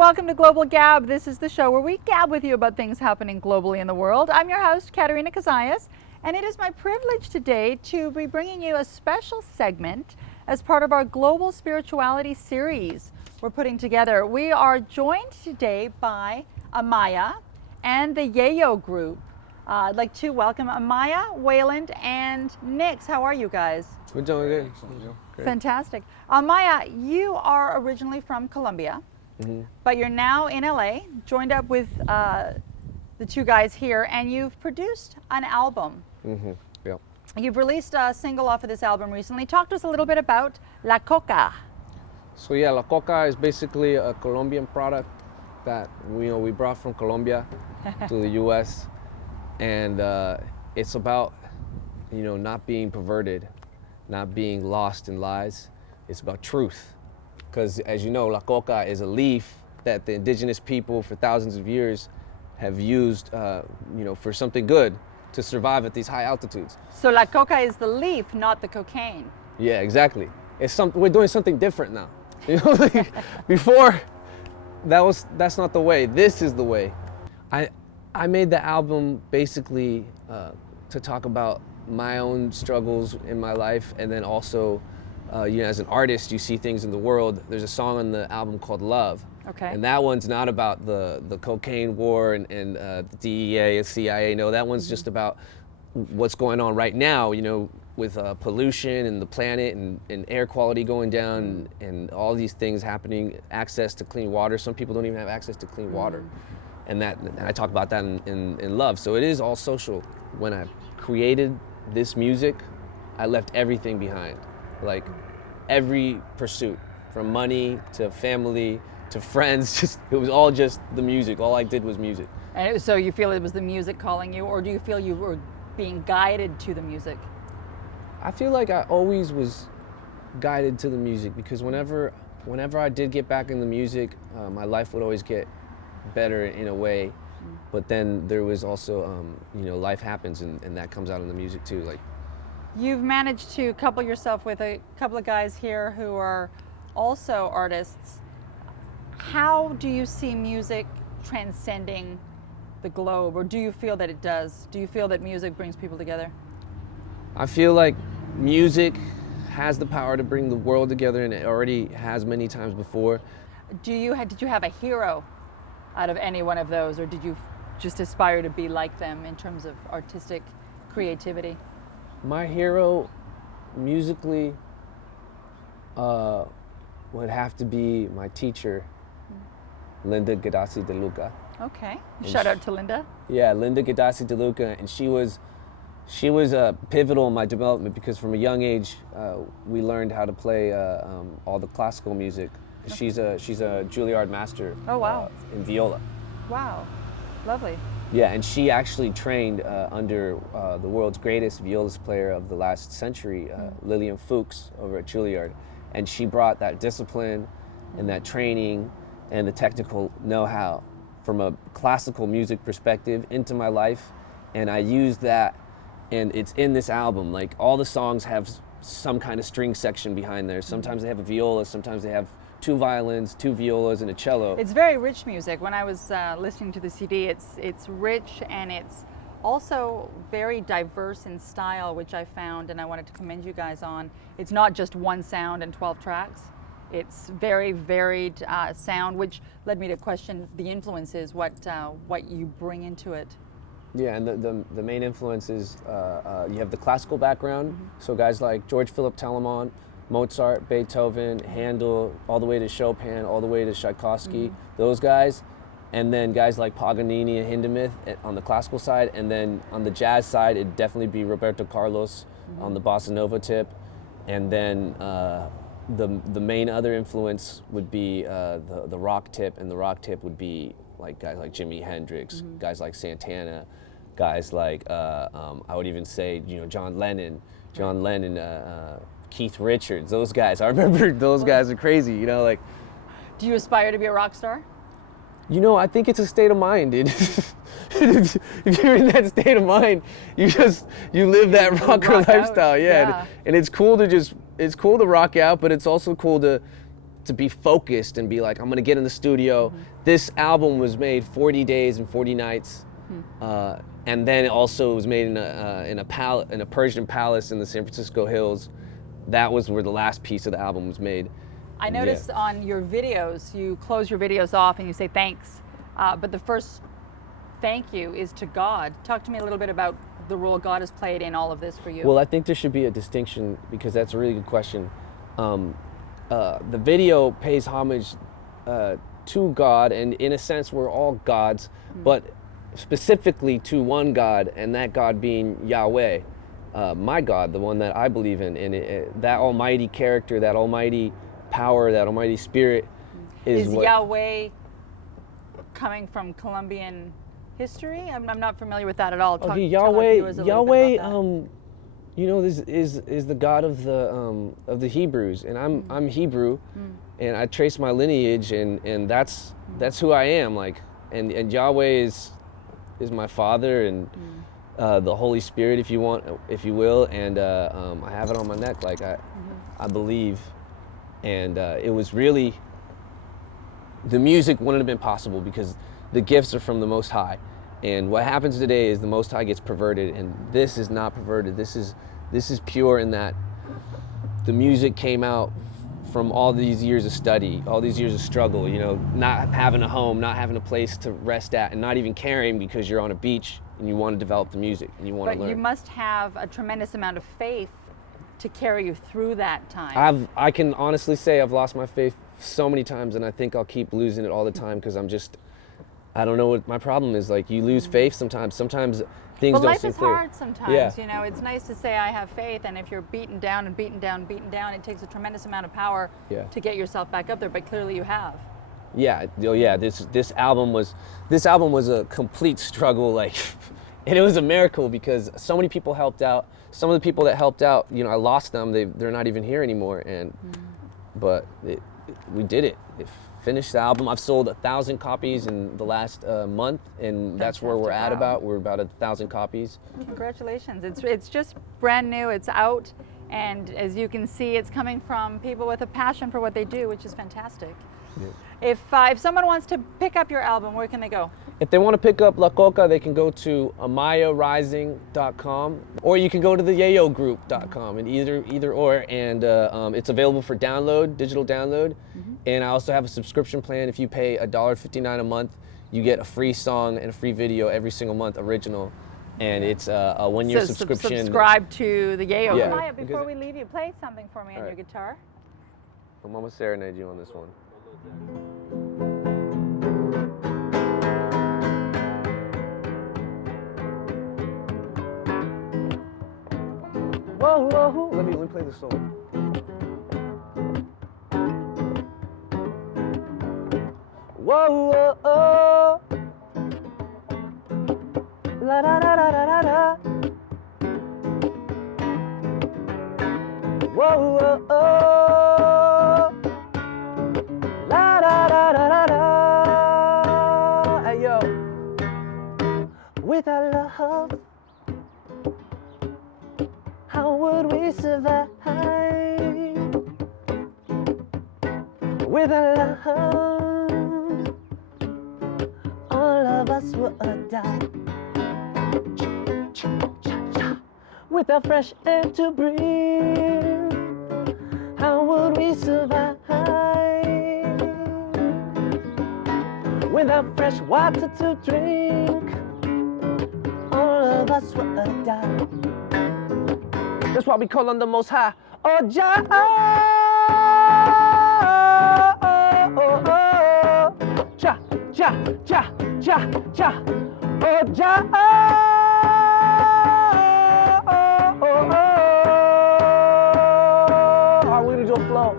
welcome to Global Gab. This is the show where we gab with you about things happening globally in the world. I'm your host, Katerina Cozias, and it is my privilege today to be bringing you a special segment as part of our Global Spirituality series we're putting together. We are joined today by Amaya and the Yayo group. I'd like to welcome Amaya, Wayland, and Nix. How are you guys? We're doing good. Great. Fantastic. Amaya, you are originally from Colombia, but you're now in LA, joined up with the two guys here, and you've produced an album. Yeah. You've released a single off of this album recently. Talk to us a little bit about La Coca. So yeah, La Coca is basically a Colombian product that we brought from Colombia to the U.S. and it's about not being perverted, not being lost in lies. It's about truth, because as you know, La Coca is a leaf that the indigenous people for thousands of years have used, for something good to survive at these high altitudes. So La Coca is the leaf, not the cocaine. Yeah, exactly. We're doing something different now. Before, that's not the way. This is the way. I made the album basically to talk about my own struggles in my life, and then also, as an artist, you see things in the world. There's a song on the album called Love. Okay. And that one's not about the cocaine war and the DEA and CIA. No, that one's just about what's going on right now, with pollution and the planet and air quality going down and all these things happening, access to clean water. Some people don't even have access to clean water. And I talk about that in Love. So it is all social. When I created this music, I left everything behind. Like every pursuit, from money to family to friends, it was all just the music. All I did was music. And so you feel it was the music calling you, or do you feel you were being guided to the music? I feel like I always was guided to the music, because whenever I did get back in the music, my life would always get better in a way. But then there was also, life happens, and that comes out in the music too. Like, you've managed to couple yourself with a couple of guys here who are also artists. How do you see music transcending the globe, or do you feel that it does? Do you feel that music brings people together? I feel like music has the power to bring the world together, and it already has many times before. Did you have a hero out of any one of those, or did you just aspire to be like them in terms of artistic creativity? My hero, musically, would have to be my teacher, Linda Gadasi De Luca. Okay, shout out to Linda. Yeah, Linda Gadasi De Luca, and she was pivotal in my development, because from a young age, we learned how to play all the classical music. She's a Juilliard master. Oh, wow. In viola. Wow, lovely. Yeah, and she actually trained under the world's greatest violist player of the last century, Lillian Fuchs, over at Juilliard. And she brought that discipline and that training and the technical know-how from a classical music perspective into my life. And I used that, and it's in this album. Like, all the songs have some kind of string section behind there. Sometimes they have a viola, sometimes they have two violins, two violas, and a cello. It's very rich music. When I was listening to the CD, it's rich, and it's also very diverse in style, which I found, and I wanted to commend you guys on. It's not just one sound and 12 tracks. It's very varied sound, which led me to question the influences, what you bring into it. Yeah, and the main influence is you have the classical background, so guys like George Philip Telemann, Mozart, Beethoven, Handel, all the way to Chopin, all the way to Tchaikovsky, those guys. And then guys like Paganini and Hindemith on the classical side. And then on the jazz side, it'd definitely be Roberto Carlos on the bossa nova tip. And then the main other influence would be the rock tip, and the rock tip would be like guys like Jimi Hendrix, guys like Santana, guys like, I would even say, John Lennon, Keith Richards, those guys. I remember those guys are crazy, like. Do you aspire to be a rock star? I think it's a state of mind, dude. If you're in that state of mind, you live that rocker lifestyle, yeah. And it's cool to rock out, but it's also cool to to be focused and be like, I'm gonna get in the studio. This album was made 40 days and 40 nights, and then it also was made in a Persian palace in the San Francisco hills. That was where the last piece of the album was made. I noticed on your videos, you close your videos off and you say thanks, but the first thank you is to God. Talk to me a little bit about the role God has played in all of this for you. Well, I think there should be a distinction, because that's a really good question. The video pays homage to God, and in a sense we're all gods, but specifically to one God, and that God being Yahweh, my God, the one that I believe in, and that almighty character, that almighty power, that almighty spirit is what... Yahweh coming from Colombian history? I'm not familiar with that at all. Okay, Yahweh, you know, this is the God of the Hebrews, and I'm Hebrew, and I trace my lineage, and that's who I am, like, and Yahweh is my father, and the Holy Spirit, if you will, and I have it on my neck, like I believe, and it was really, the music wouldn't have been possible because the gifts are from the Most High. And what happens today is the Most High gets perverted, and this is not perverted. This is pure in that the music came out from all these years of study, all these years of struggle, you know, not having a home, not having a place to rest at, and not even caring because you're on a beach and you want to develop the music and you want to learn. But you must have a tremendous amount of faith to carry you through that time. I can honestly say I've lost my faith so many times, and I think I'll keep losing it all the time because I don't know what my problem is. Like, you lose faith sometimes. Sometimes things don't seem clear. Well, life is hard sometimes. You know, it's nice to say I have faith, and if you're beaten down and beaten down, it takes a tremendous amount of power to get yourself back up there. But clearly, you have. Yeah, this album was a complete struggle. Like, and it was a miracle because so many people helped out. Some of the people that helped out, you know, I lost them. They're not even here anymore. And but we did it. Finished the album. I've sold 1,000 copies in the last month, and that's where we're at. We're about 1,000 copies. Congratulations! It's just brand new. It's out, and as you can see, it's coming from people with a passion for what they do, which is fantastic. Yeah. If someone wants to pick up your album, where can they go? If they want to pick up La Coca, they can go to amayarising.com, or you can go to the yayogroup.com, and either or, and it's available for download, digital download. And I also have a subscription plan. If you pay $1.59 a month, you get a free song and a free video every single month, original. And it's a 1-year subscription. Subscribe to the Yayo group. Amaya, before we leave you, play something for me on your guitar. I'm gonna serenade you on this one. Whoa, whoa, let me play the song. Whoa, whoa, oh. La da da da da da da. Whoa, whoa, oh. La da da da da da. Hey yo. Without love, how would we survive? Without love, all of us would die. Without fresh air to breathe, how would we survive? Without fresh water to drink, all of us would die. That's why we call on the Most High. Oh, Jah, Jah, Jah, Jah, Jah, Jah. Oh, Jah, we need to flow.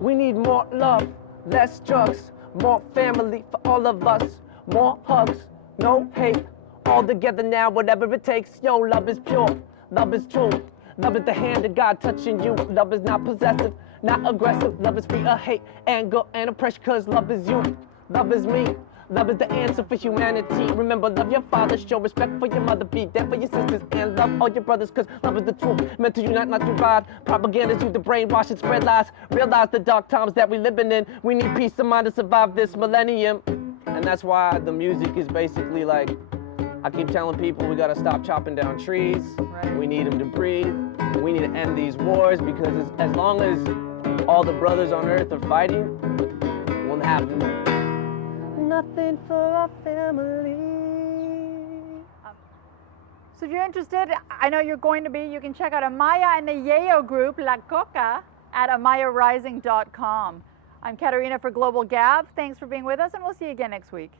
We need more love, less drugs, more family for all of us, more hugs, no hate. All together now, whatever it takes. Yo, love is pure, love is true. Love is the hand of God touching you. Love is not possessive, not aggressive. Love is free of hate, anger, and oppression, cause love is you. Love is me. Love is the answer for humanity. Remember, love your father, show respect for your mother, be there for your sisters, and love all your brothers, cause love is the truth. Meant to unite, not divide. Propaganda's use the brainwash and spread lies. Realize the dark times that we living in. We need peace of mind to survive this millennium. And that's why the music is basically like, I keep telling people we gotta stop chopping down trees. Right. We need them to breathe. We need to end these wars, because as long as all the brothers on earth are fighting, we'll have nothing for our family. So if you're interested, I know you're going to be, you can check out Amaya and the Yayo group, La Coca, at amayarising.com. I'm Katerina for Global Gab. Thanks for being with us, and we'll see you again next week.